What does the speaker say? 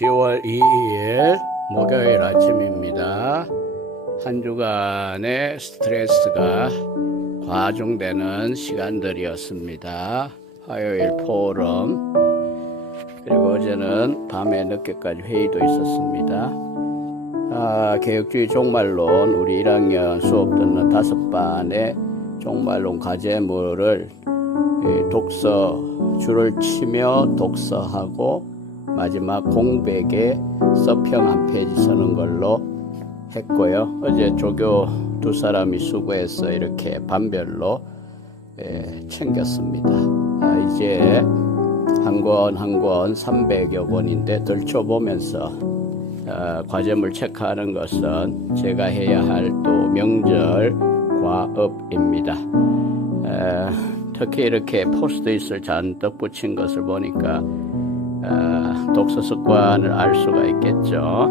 10월 2일 목요일 아침입니다. 한 주간의 스트레스가 과중되는 시간들이었습니다. 화요일 포럼 그리고 어제는 밤에 늦게까지 회의도 있었습니다. 아, 개혁주의 종말론 우리 1학년 수업 듣는 다섯 반의 종말론 과제물을 예, 독서 줄을 치며 독서하고 마지막 공백에 서평 한 페이지 쓰는 걸로 했고요. 어제 조교 두 사람이 수고해서 이렇게 반별로 예, 챙겼습니다. 아, 이제 한 권 한 권 300여 권인데 덜쳐보면서 어, 과제물 체크하는 것은 제가 해야 할 또 명절 과업입니다. 에, 특히 이렇게 포스트잇을 잔뜩 붙인 것을 보니까 어, 독서 습관을 알 수가 있겠죠.